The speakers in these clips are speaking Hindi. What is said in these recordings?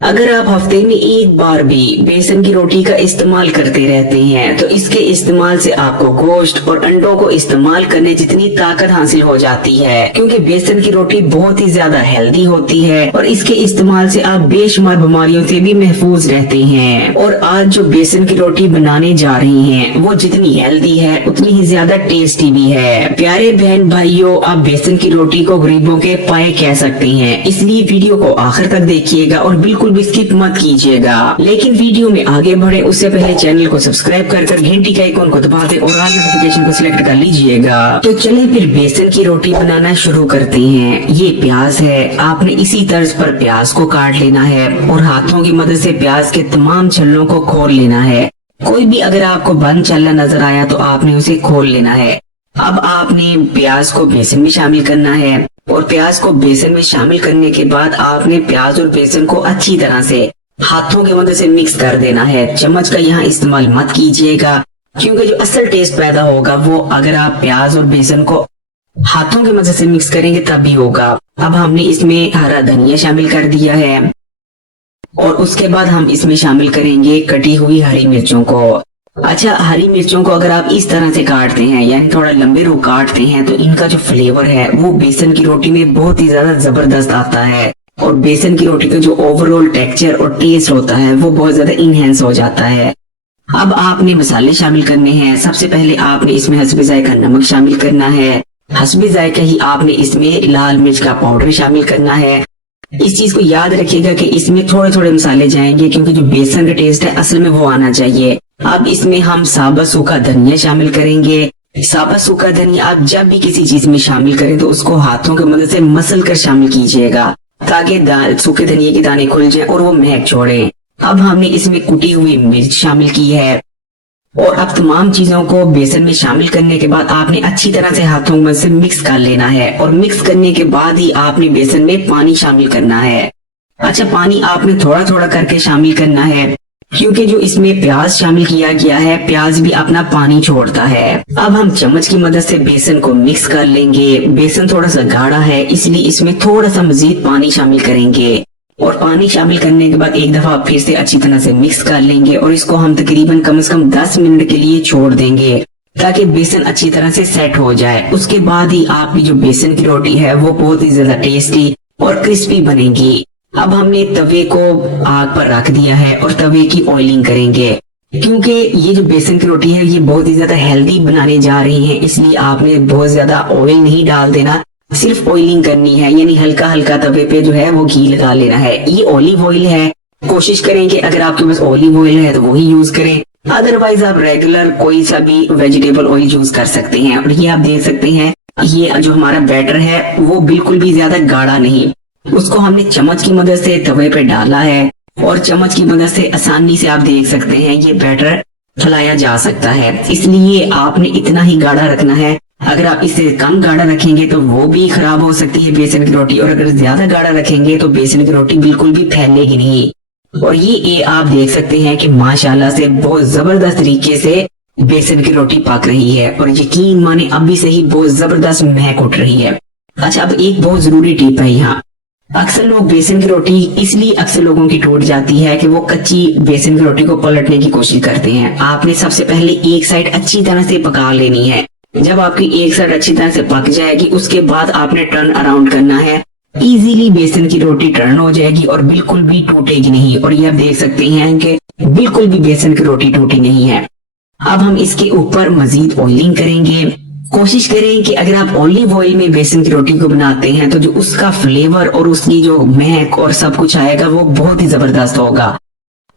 अगर आप हफ्ते में एक बार भी बेसन की रोटी का इस्तेमाल करते रहते हैं तो इसके इस्तेमाल से आपको गोश्त और अंडों को इस्तेमाल करने जितनी ताकत हासिल हो जाती है, क्योंकि बेसन की रोटी बहुत ही ज्यादा हेल्दी होती है और इसके इस्तेमाल से आप बेशुमार बीमारियों से भी महफूज रहते हैं। और आज जो बेसन की रोटी बनाने जा रही हैं वो जितनी हेल्दी है उतनी ही ज्यादा टेस्टी भी है। प्यारे बहन भाइयों, आप बेसन की रोटी को गरीबों के पाए कह सकते हैं, इसलिए वीडियो को आखिर तक देखिएगा और बिल्कुल भी स्किप मत कीजिएगा। लेकिन वीडियो में आगे बढ़े उससे पहले चैनल को सब्सक्राइब कर घंटी का आइकॉन को दबा दे और ऑल नोटिफिकेशन को सिलेक्ट कर लीजिएगा। तो चलिए फिर बेसन की रोटी बनाना शुरू करते हैं। ये प्याज है, आपने इसी तर्ज पर प्याज को काट लेना है और हाथों की मदद से प्याज के तमाम छल्लों को खोल लेना है। कोई भी अगर आपको बंद छल्ला नजर आया तो आपने उसे खोल लेना है। अब आपने प्याज को बेसन में शामिल करना है और प्याज को बेसन में शामिल करने के बाद आपने प्याज और बेसन को अच्छी तरह से हाथों की मदद से मिक्स कर देना है। चम्मच का यहाँ इस्तेमाल मत कीजिएगा, क्योंकि जो असल टेस्ट पैदा होगा वो अगर आप प्याज और बेसन को हाथों की मदद से मिक्स करेंगे तभी होगा। अब हमने इसमें हरा धनिया शामिल कर दिया है और उसके बाद हम इसमें शामिल करेंगे कटी हुई हरी मिर्चों को। अच्छा, हरी मिर्चों को अगर आप इस तरह से काटते हैं, यानी थोड़ा लंबे रूप काटते हैं, तो इनका जो फ्लेवर है वो बेसन की रोटी में बहुत ही ज्यादा जबरदस्त आता है और बेसन की रोटी का जो ओवरऑल टेक्सचर और टेस्ट होता है वो बहुत ज्यादा इनहेंस हो जाता है। अब आपने मसाले शामिल करने हैं। सबसे पहले आपने इसमें हस्बे जायका नमक शामिल करना है। हस्बे जायका ही आपने इसमें लाल मिर्च का पाउडर शामिल करना है। इस चीज को याद रखिएगा कि इसमें थोड़े थोड़े मसाले जाएंगे, क्योंकि जो बेसन का टेस्ट है असल में वो आना चाहिए। अब इसमें हम साबुत सूखा धनिया शामिल करेंगे। साबुत सूखा धनिया आप जब भी किसी चीज में शामिल करें तो उसको हाथों की मदद से मसल कर शामिल कीजिएगा, ताकि सूखे धनिया के दाने खुल जाएं और वो महक छोड़े। अब हमने इसमें कुटी हुई मिर्च शामिल की है और अब तमाम चीजों को बेसन में शामिल करने के बाद आपने अच्छी तरह से हाथों में से मिक्स कर लेना है और मिक्स करने के बाद ही आपने बेसन में पानी शामिल करना है। अच्छा, पानी आपने थोड़ा थोड़ा करके शामिल करना है, क्योंकि जो इसमें प्याज शामिल किया गया है प्याज भी अपना पानी छोड़ता है। अब हम चम्मच की मदद से बेसन को मिक्स कर लेंगे। बेसन थोड़ा सा गाढ़ा है, इसलिए इसमें थोड़ा सा मजीद पानी शामिल करेंगे और पानी शामिल करने के बाद एक दफा फिर से अच्छी तरह से मिक्स कर लेंगे और इसको हम तकरीबन कम से कम 10 मिनट के लिए छोड़ देंगे ताकि बेसन अच्छी तरह से सेट हो जाए। उसके बाद ही आपकी जो बेसन की रोटी है वो बहुत ही ज्यादा टेस्टी और क्रिस्पी बनेगी। अब हमने तवे को आग पर रख दिया है और तवे की ऑयलिंग करेंगे, क्योंकि ये जो बेसन की रोटी है ये बहुत ही ज्यादा हेल्दी बनाने जा रही है, इसलिए आपने बहुत ज्यादा ऑयल नहीं डाल देना, सिर्फ ऑयलिंग करनी है, यानी हल्का हल्का तवे पे जो है वो घी लगा लेना है। ये ऑलिव ऑयल है, कोशिश करें कि अगर आपके पास ऑलिव ऑयल है तो वही यूज करें, अदरवाइज आप रेगुलर कोई सा भी वेजिटेबल ऑयल यूज कर सकते हैं। और ये आप देख सकते हैं ये जो हमारा बैटर है वो बिल्कुल भी ज्यादा गाढ़ा नहीं, उसको हमने चम्मच की मदद से तवे पे डाला है और चम्मच की मदद से आसानी से आप देख सकते हैं ये बैटर फैलाया जा सकता है, इसलिए आपने इतना ही गाढ़ा रखना है। अगर आप इसे कम गाढ़ा रखेंगे तो वो भी खराब हो सकती है बेसन की रोटी, और अगर ज्यादा गाढ़ा रखेंगे तो बेसन की रोटी बिल्कुल भी फैलेगी नहीं। और ये आप देख सकते हैं कि माशाल्लाह से बहुत जबरदस्त तरीके से बेसन की रोटी पक रही है और यकीन माने अभी से ही बहुत जबरदस्त महक उठ रही है। अच्छा, अब एक बहुत जरूरी टिप है यहाँ। अक्सर लोग बेसन की रोटी इसलिए अक्सर लोगों की टूट जाती है कि वो कच्ची बेसन की रोटी को पलटने की कोशिश करते हैं। आपने सबसे पहले एक साइड अच्छी तरह से पका लेनी है। जब आपकी एक साइड अच्छी तरह से पक जाएगी उसके बाद आपने टर्न अराउंड करना है। इजीली बेसन की रोटी टर्न हो जाएगी और बिल्कुल भी टूटेगी नहीं। और ये आप देख सकते हैं कि बिल्कुल भी बेसन की रोटी टूटी नहीं है। अब हम इसके ऊपर मजीद ऑयलिंग करेंगे। कोशिश करें कि अगर आप ऑलिव ऑयल में बेसन की रोटी को बनाते हैं तो जो उसका फ्लेवर और उसकी जो महक और सब कुछ आएगा वो बहुत ही जबरदस्त होगा।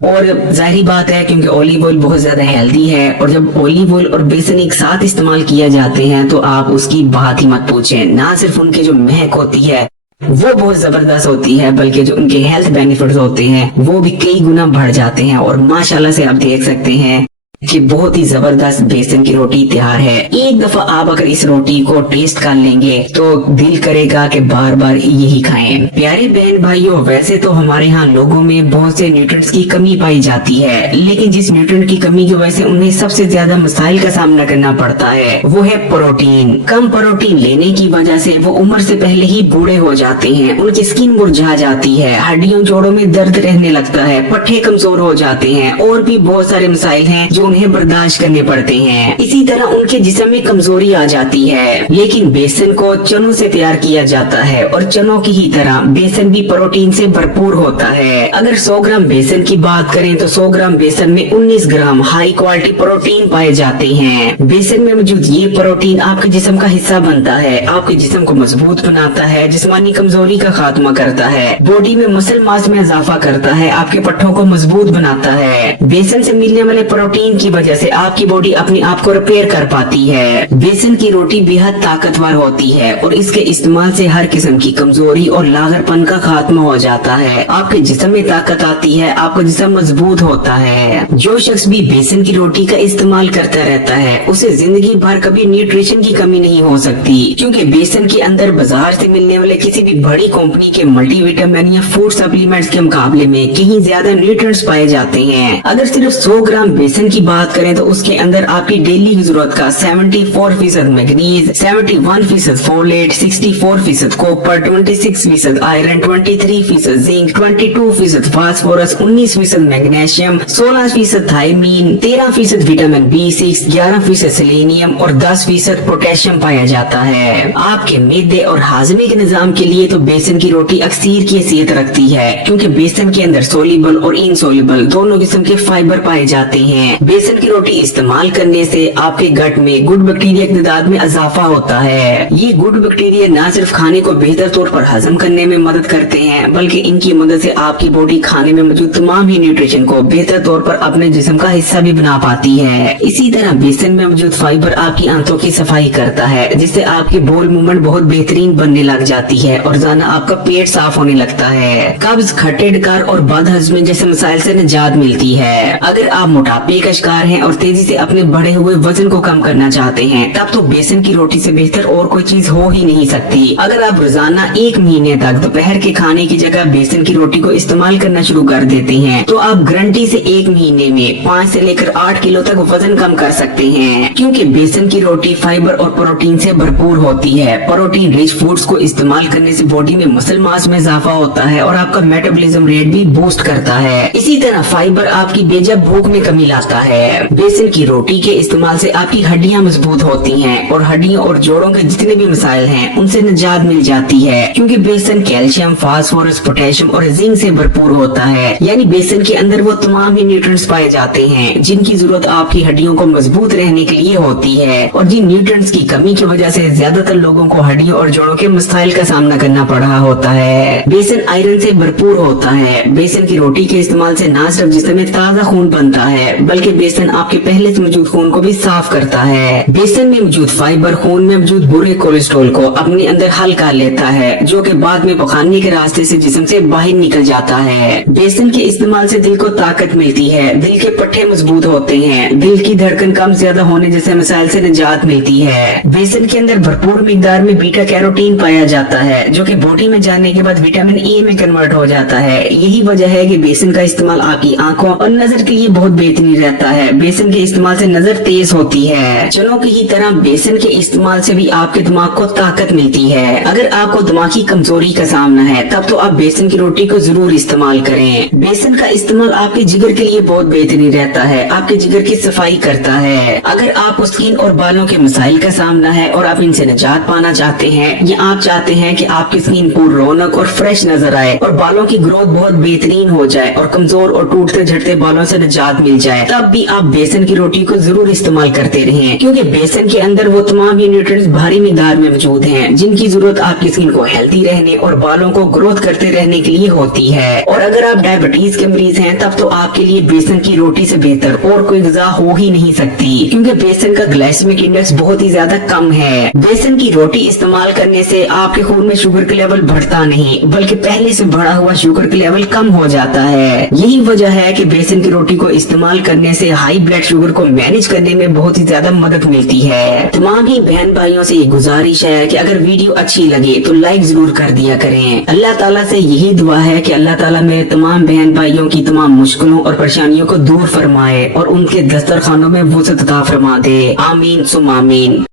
और जाहिर बात है क्योंकि ऑलिव ऑयल बहुत ज्यादा हेल्दी है और जब ऑलिव ऑयल और बेसन एक साथ इस्तेमाल किया जाते हैं तो आप उसकी बात ही मत पूछें। ना सिर्फ उनकी जो महक होती है वो बहुत जबरदस्त होती है, बल्कि जो उनके हेल्थ बेनिफिट्स होते हैं वो भी कई गुना बढ़ जाते हैं। और माशाल्लाह से आप देख सकते हैं कि बहुत ही जबरदस्त बेसन की रोटी तैयार है। एक दफा आप अगर इस रोटी को टेस्ट कर लेंगे तो दिल करेगा कि बार बार यही खाएं। प्यारे बहन भाइयों, वैसे तो हमारे यहाँ लोगों में बहुत से न्यूट्रिएंट्स की कमी पाई जाती है, लेकिन जिस न्यूट्रिएंट की कमी की वजह से उन्हें सबसे ज्यादा मसाइल का सामना करना पड़ता है वो है प्रोटीन। कम प्रोटीन लेने की वजह से वो उम्र से पहले ही बूढ़े हो जाते हैं, उनकी स्किन मुरझा जाती है, हड्डियों जोड़ों में दर्द रहने लगता है, पट्टे कमजोर हो जाते हैं और भी बहुत सारे मसाइल हैं जो उन्हें बर्दाश्त करने पड़ते हैं। इसी तरह उनके जिस्म में कमजोरी आ जाती है। लेकिन बेसन को चनों से तैयार किया जाता है और चनों की ही तरह बेसन भी प्रोटीन से भरपूर होता है। अगर 100 ग्राम बेसन की बात करें तो 100 ग्राम बेसन में 19 ग्राम हाई क्वालिटी प्रोटीन पाए जाते हैं। बेसन में मौजूद ये प्रोटीन आपके जिस्म का हिस्सा बनता है, आपके जिस्म को मजबूत बनाता है, जिस्मानी कमजोरी का खात्मा करता है, बॉडी में मसल मास में इजाफा करता है, आपके पट्टों को मजबूत बनाता है। बेसन से मिलने वाले प्रोटीन की वजह से आपकी बॉडी अपने आप को रिपेयर कर पाती है। बेसन की रोटी बेहद ताकतवर होती है और इसके इस्तेमाल से हर किस्म की कमजोरी और लागरपन का खात्मा हो जाता है। आपके जिस्म में ताकत आती है, आपका जिस्म मजबूत होता है। जो शख्स भी बेसन की रोटी का इस्तेमाल करता रहता है उसे जिंदगी भर कभी न्यूट्रिशन की कमी नहीं हो सकती, क्योंकि बेसन के अंदर बाजार से मिलने वाले किसी भी बड़ी कंपनी के मल्टीविटामिन या फूड सप्लीमेंट्स के मुकाबले में कहीं ज्यादा न्यूट्रिएंट्स पाए जाते हैं। अगर सिर्फ 100 ग्राम बेसन की बात करें तो उसके अंदर आपकी डेली की जरूरत का 74% manganese, 71% folate, 64% copper, 26% iron, 23% zinc, 22% phosphorus, 19% magnesium, 16% thiamine, 13% vitamin B6, 11% selenium और 10% पोटेशियम पाया जाता है। आपके मैदे और हाजमे के निजाम के लिए तो बेसन की रोटी अक्सीर की हैसियत रखती है, क्योंकि बेसन के अंदर सोल्यूबल और इनसोल्यूबल दोनों किस्म के फाइबर पाए जाते हैं। बेसन की रोटी इस्तेमाल करने से आपके गट में गुड बैक्टीरिया की तादाद में इजाफा होता है। ये गुड बैक्टीरिया न सिर्फ खाने को बेहतर तौर पर हजम करने में मदद करते हैं, बल्कि इनकी मदद से आपकी बॉडी खाने में मौजूद तमाम ही न्यूट्रिशन को बेहतर तौर पर अपने जिस्म का हिस्सा भी बना पाती है। इसी तरह बेसन में मौजूद फाइबर आपकी आंतों की सफाई करता है, जिससे आपकी बोल मूवमेंट बहुत बेहतरीन बनने लग जाती है और जाना आपका पेट साफ होने लगता है। कब्ज, खट्टे डकार और बदहजमी जैसे मसाइल से निजात मिलती है। अगर आप मोटापे का शिकार हैं और तेजी से अपने बढ़े हुए वजन को कम करना चाहते हैं, तब तो बेसन की रोटी से बेहतर और कोई चीज हो ही नहीं सकती। अगर आप रोजाना 1 महीने तक दोपहर के खाने की जगह बेसन की रोटी को इस्तेमाल करना शुरू कर देते हैं तो आप गारंटी से 1 महीने में 5 से लेकर 8 किलो तक वजन कम कर सकते हैं, क्योंकि बेसन की रोटी फाइबर और प्रोटीन से भरपूर होती है। प्रोटीन रिच फूड्स को इस्तेमाल करने से बॉडी में मसल मास में इजाफा होता है और आपका मेटाबॉलिज्म रेट भी बूस्ट करता है। इसी तरह फाइबर आपकी बेजा भूख में कमी लाता है। बेसन की रोटी के इस्तेमाल से आपकी हड्डियां मजबूत होती हैं और हड्डियों और जोड़ों के जितने भी मसाइल हैं उनसे निजात मिल जाती है, क्योंकि बेसन कैल्शियम, फास्फोरस, पोटेशियम और जिंक से भरपूर होता है। यानी बेसन के अंदर वो तमाम ही न्यूट्रिएंट्स पाए जाते हैं जिनकी जरूरत आपकी हड्डियों को मजबूत रहने के लिए होती है, और जिन न्यूट्रिएंट्स की कमी की वजह से ज्यादातर लोगों को हड्डियों और जोड़ों के मसाइल का सामना करना पड़ रहा होता है। बेसन आयरन से भरपूर होता है। बेसन की रोटी के इस्तेमाल से न सिर्फ जिस्म में ताज़ा खून बनता है, बल्कि बेसन आपके पहले से मौजूद खून को भी साफ करता है। बेसन में मौजूद फाइबर खून में मौजूद बुरे कोलेस्ट्रॉल को अपने अंदर हल कर लेता है, जो कि बाद में पखाने के रास्ते से जिस्म से बाहर निकल जाता है। बेसन के इस्तेमाल से दिल को ताकत मिलती है, दिल के पट्टे मजबूत होते हैं, दिल की धड़कन कम ज्यादा होने जैसे मसाइल से निजात मिलती है। बेसन के अंदर भरपूर मिकदार में बीटा कैरोटीन पाया जाता है, जो कि बॉडी में जाने के बाद विटामिन ए में कन्वर्ट हो जाता है। यही वजह है कि बेसन का इस्तेमाल आपकी आंखों और नजर के लिए बहुत बेहतरीन रहता है। बेसन के इस्तेमाल से नजर तेज होती है। चनों की ही तरह बेसन के इस्तेमाल से भी आपके दिमाग को ताकत मिलती है। अगर आपको दिमागी कमजोरी का सामना है तब तो आप बेसन की रोटी को जरूर इस्तेमाल करें। बेसन का इस्तेमाल आपके जिगर के लिए बहुत बेहतरीन रहता है, आपके जिगर की सफाई करता है। अगर आपको स्किन और बालों के मसाइल का सामना है और आप इनसे निजात पाना चाहते हैं, या आप चाहते हैं कि आपकी स्किन को रौनक और फ्रेश नजर आए और बालों की ग्रोथ बहुत बेहतरीन हो जाए और कमजोर और टूटते झड़ते बालों से निजात मिल जाए, तब भी आप बेसन की रोटी को जरूर इस्तेमाल करते रहें, क्योंकि बेसन के अंदर वो तमाम ही न्यूट्रिएंट्स भारी मिकदार में मौजूद हैं जिनकी जरूरत आपकी स्किन को हेल्थी रहने और बालों को ग्रोथ करते रहने के लिए होती है। और अगर आप डायबिटीज के मरीज हैं तब तो आपके लिए बेसन की रोटी से बेहतर और कोई ग़िज़ा हो ही नहीं सकती, क्योंकि बेसन का ग्लाइसेमिक इंडेक्स बहुत ही ज्यादा कम है। बेसन की रोटी इस्तेमाल करने से आपके खून में शुगर का लेवल बढ़ता नहीं, बल्कि पहले से बढ़ा हुआ शुगर का लेवल कम हो जाता है। यही वजह है कि बेसन की रोटी को इस्तेमाल करने से हाई ब्लड शुगर को मैनेज करने में बहुत ही ज्यादा मदद मिलती है। तमाम ही बहन भाइयों से ये गुजारिश है कि अगर वीडियो अच्छी लगे तो लाइक जरूर कर दिया करें। अल्लाह ताला से यही दुआ है कि अल्लाह ताला मेरे तमाम बहन भाइयों की तमाम मुश्किलों और परेशानियों को दूर फरमाए और उनके दस्तरखानों में वुसअत अता फरमा दे। आमीन सुम आमीन।